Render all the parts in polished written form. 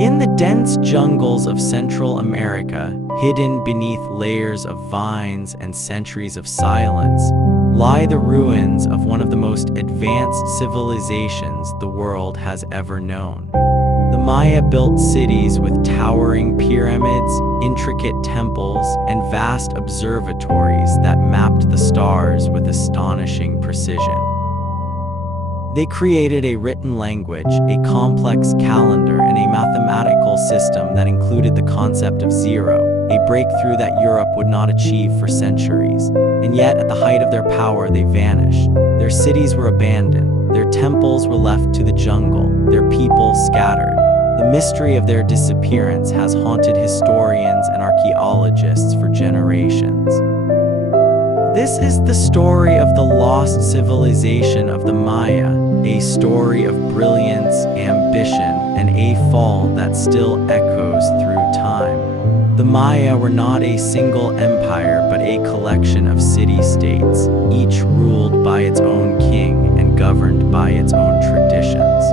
In the dense jungles of Central America, hidden beneath layers of vines and centuries of silence, lie the ruins of one of the most advanced civilizations the world has ever known. The Maya built cities with towering pyramids, intricate temples, and vast observatories that mapped the stars with astonishing precision. They created a written language, a complex calendar, and a mathematical system that included the concept of zero, a breakthrough that Europe would not achieve for centuries. And yet, at the height of their power, they vanished. Their cities were abandoned, their temples were left to the jungle, their people scattered. The mystery of their disappearance has haunted historians and archaeologists for generations. This is the story of the lost civilization of the Maya, a story of brilliance, ambition, and a fall that still echoes through time. The Maya were not a single empire, but a collection of city-states, each ruled by its own king and governed by its own traditions.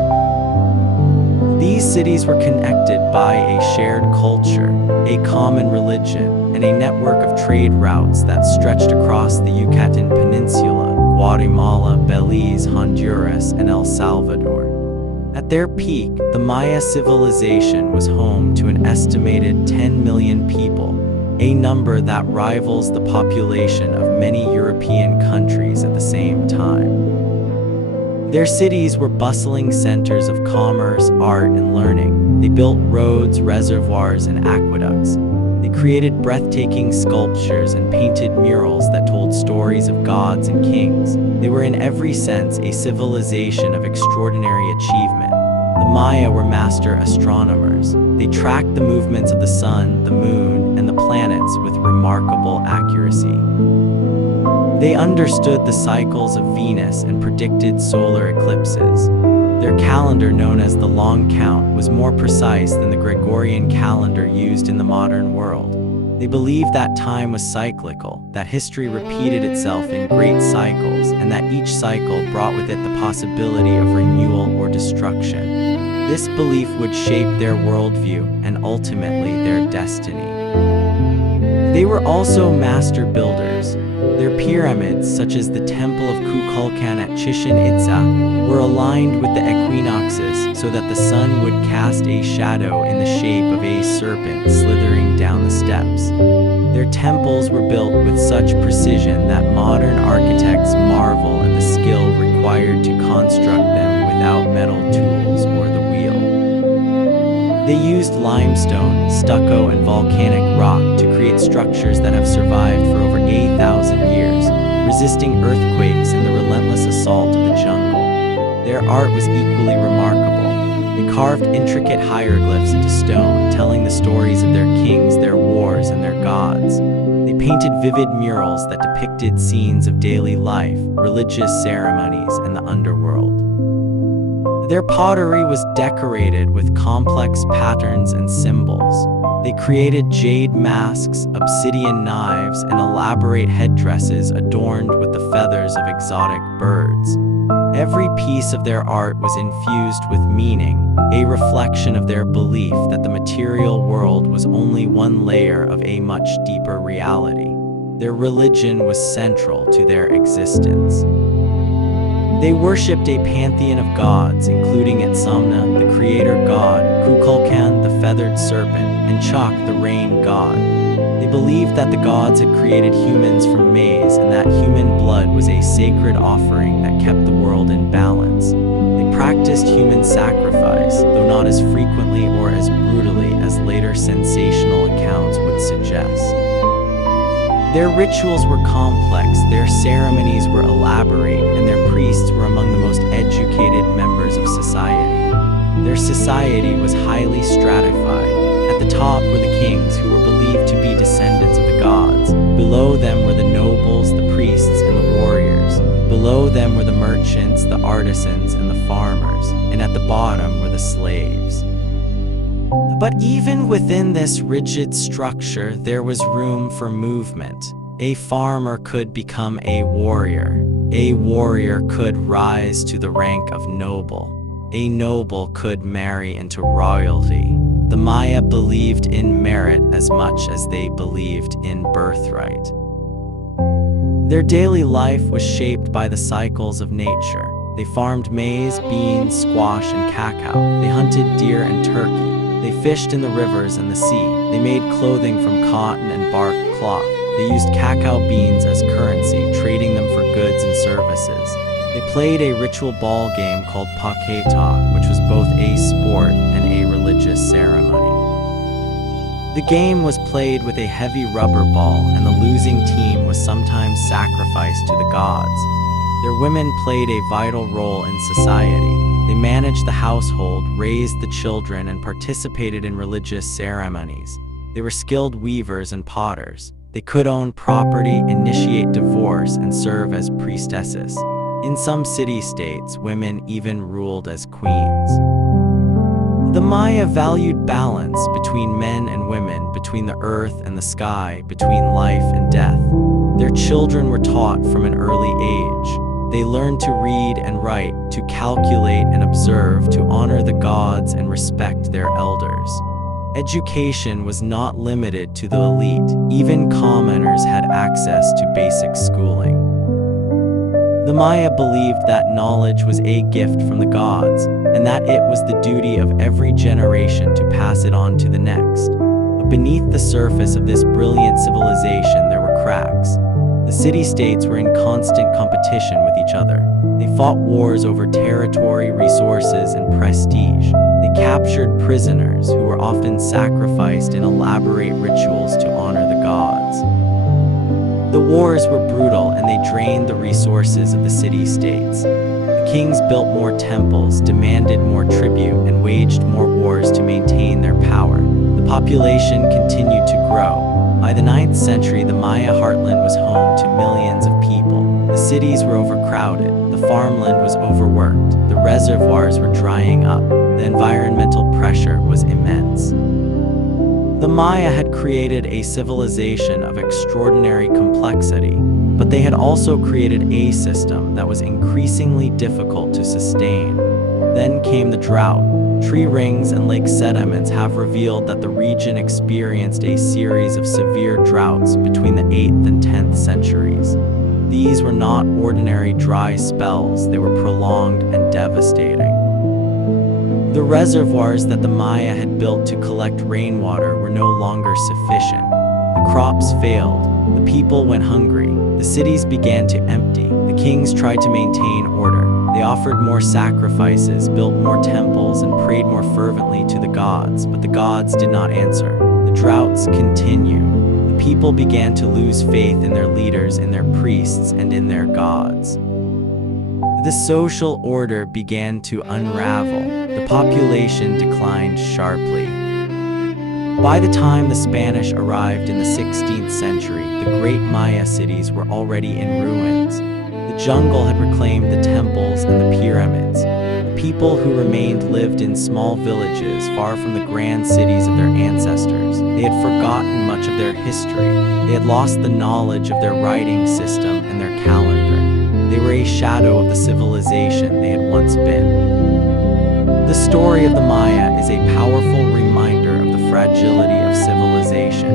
These cities were connected by a shared culture, a common religion, and a network of trade routes that stretched across the Yucatan Peninsula, Guatemala, Belize, Honduras, and El Salvador. At their peak, the Maya civilization was home to an estimated 10 million people, a number that rivals the population of many European countries at the same time. Their cities were bustling centers of commerce, art, and learning. They built roads, reservoirs, and aqueducts. They created breathtaking sculptures and painted murals that told stories of gods and kings. They were in every sense a civilization of extraordinary achievement. The Maya were master astronomers. They tracked the movements of the sun, the moon, and the planets with remarkable accuracy. They understood the cycles of Venus and predicted solar eclipses. Their calendar, known as the Long Count, was more precise than the Gregorian calendar used in the modern world. They believed that time was cyclical, that history repeated itself in great cycles, and that each cycle brought with it the possibility of renewal or destruction. This belief would shape their worldview and ultimately their destiny. They were also master builders. Their pyramids, such as the Temple of Kukulkan at Chichen Itza, were aligned with the equinoxes so that the sun would cast a shadow in the shape of a serpent slithering down the steps. Their temples were built with such precision that modern architects marvel at the skill required to construct them without metal tools or the wheel. They used limestone, stucco, and volcanic rock to create structures that have survived for over 8,000 years, resisting earthquakes and the relentless assault of the jungle. Their art was equally remarkable. They carved intricate hieroglyphs into stone, telling the stories of their kings, their wars, and their gods. They painted vivid murals that depicted scenes of daily life, religious ceremonies, and the underworld. Their pottery was decorated with complex patterns and symbols. They created jade masks, obsidian knives, and elaborate headdresses adorned with the feathers of exotic birds. Every piece of their art was infused with meaning, a reflection of their belief that the material world was only one layer of a much deeper reality. Their religion was central to their existence. They worshipped a pantheon of gods, including Itzamna, the creator god, Kukulkan, the feathered serpent, and Chak, the rain god. They believed that the gods had created humans from maize and that human blood was a sacred offering that kept the world in balance. They practiced human sacrifice, though not as frequently or as brutally as later sensational accounts would suggest. Their rituals were complex, their ceremonies were elaborate, and their priests were among the most educated members of society. Their society was highly stratified. At the top were the kings, who were believed to be descendants of the gods. Below them were the nobles, the priests, and the warriors. Below them were the merchants, the artisans, and the farmers. And at the bottom were the slaves. But even within this rigid structure, there was room for movement. A farmer could become a warrior. A warrior could rise to the rank of noble. A noble could marry into royalty. The Maya believed in merit as much as they believed in birthright. Their daily life was shaped by the cycles of nature. They farmed maize, beans, squash, and cacao. They hunted deer and turkey. They fished in the rivers and the sea. They made clothing from cotton and bark cloth. They used cacao beans as currency, trading them for goods and services. They played a ritual ball game called Paketa, which was both a sport and a religious ceremony. The game was played with a heavy rubber ball, and the losing team was sometimes sacrificed to the gods. Their women played a vital role in society. They managed the household, raised the children, and participated in religious ceremonies. They were skilled weavers and potters. They could own property, initiate divorce, and serve as priestesses. In some city-states, women even ruled as queens. The Maya valued balance between men and women, between the earth and the sky, between life and death. Their children were taught from an early age. They learned to read and write, to calculate and observe, to honor the gods and respect their elders. Education was not limited to the elite. Even commoners had access to basic schooling. The Maya believed that knowledge was a gift from the gods, and that it was the duty of every generation to pass it on to the next. But beneath the surface of this brilliant civilization, there were cracks. The city-states were in constant competition with each other. They fought wars over territory, resources, and prestige. They captured prisoners who were often sacrificed in elaborate rituals to honor the gods. The wars were brutal, and they drained the resources of the city-states. The kings built more temples, demanded more tribute, and waged more wars to maintain their power. The population continued to grow. By the 9th century, the Maya heartland was home to millions of people. The cities were overcrowded. The farmland was overworked. The reservoirs were drying up. The environmental pressure was immense. The Maya had created a civilization of extraordinary complexity, but they had also created a system that was increasingly difficult to sustain. Then came the drought. Tree rings and lake sediments have revealed that the region experienced a series of severe droughts between the 8th and 10th centuries. These were not ordinary dry spells, they were prolonged and devastating. The reservoirs that the Maya had built to collect rainwater were no longer sufficient. The crops failed, the people went hungry, the cities began to empty, the kings tried to maintain order. They offered more sacrifices, built more temples, and prayed more fervently to the gods, but the gods did not answer. The droughts continued. The people began to lose faith in their leaders, in their priests, and in their gods. The social order began to unravel. The population declined sharply. By the time the Spanish arrived in the 16th century, the great Maya cities were already in ruins. The jungle had reclaimed the temples and the pyramids. The people who remained lived in small villages far from the grand cities of their ancestors. They had forgotten much of their history. They had lost the knowledge of their writing system and their calendar. They were a shadow of the civilization they had once been. The story of the Maya is a powerful reminder of the fragility of civilization.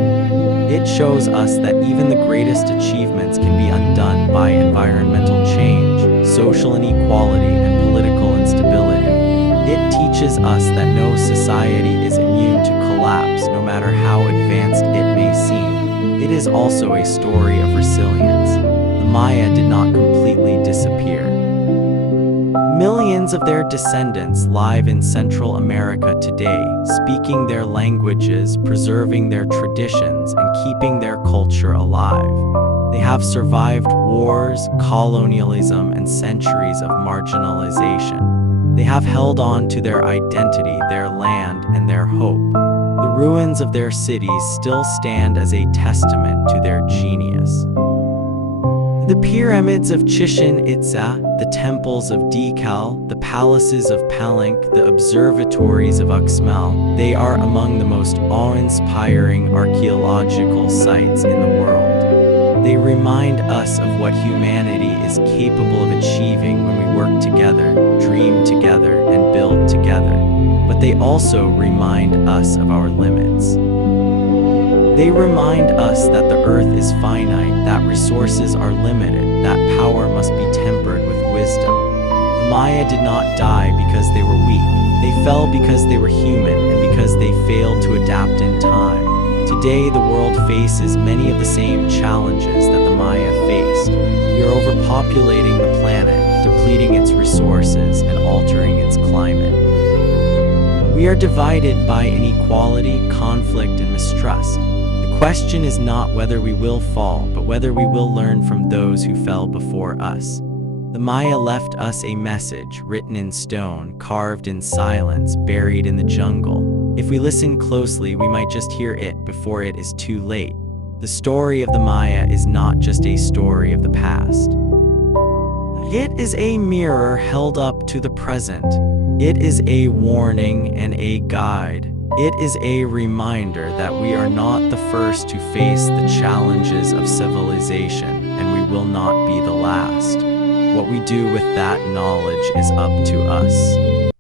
It shows us that even the greatest achievements can be undone by environmental change, social inequality, and political instability. It teaches us that no society is immune to collapse, no matter how advanced it may seem. It is also a story of resilience. The Maya did not completely disappear. Millions of their descendants live in Central America today, speaking their languages, preserving their traditions, and keeping their culture alive. They have survived wars, colonialism, and centuries of marginalization. They have held on to their identity, their land, and their hope. The ruins of their cities still stand as a testament to their genius. The pyramids of Chichen Itza, the temples of Tikal, the palaces of Palenque, the observatories of Uxmal, they are among the most awe-inspiring archaeological sites in the world. They remind us of what humanity is capable of achieving when we work together, dream together, and build together. But they also remind us of our limits. They remind us that the earth is finite, that resources are limited, that power must be tempered with wisdom. The Maya did not die because they were weak. They fell because they were human and because they failed to adapt in time. Today, the world faces many of the same challenges that the Maya faced. We are overpopulating the planet, depleting its resources, and altering its climate. We are divided by inequality, conflict, and mistrust. The question is not whether we will fall, but whether we will learn from those who fell before us. The Maya left us a message written in stone, carved in silence, buried in the jungle. If we listen closely, we might just hear it before it is too late. The story of the Maya is not just a story of the past. It is a mirror held up to the present. It is a warning and a guide. It is a reminder that we are not the first to face the challenges of civilization, and we will not be the last. What we do with that knowledge is up to us.